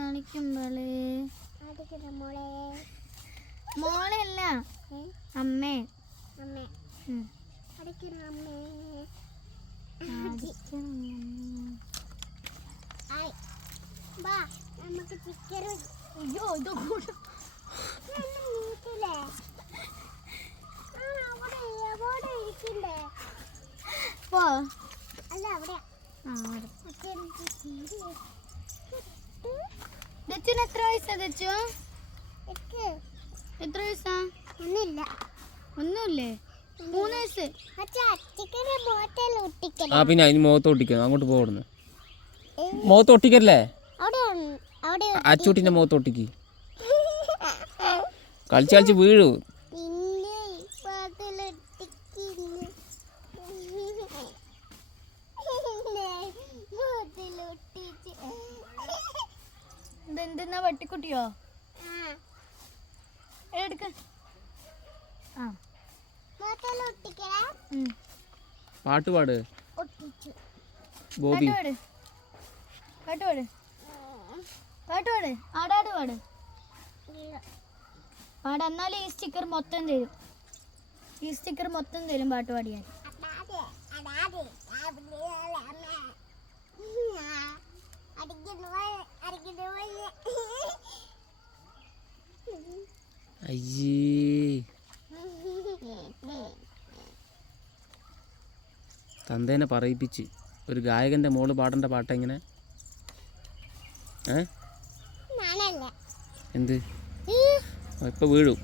അടിക്കണ മോളെ? മോളല്ല? അമ്മേ. അമ്മേ. അമ്മേ. നമുക്ക് ചിക്കൻ അയ്യോ ഇത് കൂടെ. അല്ല അവിടെ. ആ അവിടെ. ദച്ചുന് എത്ര വയസ്സാ ചേച്ചു എത്ര വയസ്സാ? ഒന്നില്ല ഒന്നുമില്ലേ? മൂന്ന് വയസ്സ്. ആ പിന്നെ അതിന് മുഖത്ത് ഒട്ടിക്കണം. അങ്ങോട്ട് പോകണം മുഖത്ത് ഒട്ടിക്കല്ലേ? അച്ചൂട്ടിന്റെ മുഖത്ത് ഒട്ടിക്ക്. കളിച്ച് കളിച്ച് വീഴൂ. ഇതെന്തെന്നാ പട്ടിക്കുട്ടിയോ ആ എടുക്ക ആ ബോട്ടിൽ ഒട്ടിക്കല പാട്ട് പാട് ഒട്ടിച്ചു ബോബി പാട്ട് പാട് പാട്ട് പാട് പാട്ട് പാട് ആടാട് പാട് പാട് എന്നാലും ഈ സ്റ്റിക്കർ മൊത്തം തരും ഈ സ്റ്റിക്കർ മൊത്തം തരും പാട്ട് പാടിയാൽ അയ്യേ. തന്തേനെ പറയിപ്പിച്ച് ഒരു ഗായകന്റെ മോൾ പാടേണ്ട പാട്ട് ഇങ്ങനെ? ഏ? എന്ത്? ഇപ്പൊ വീഴും.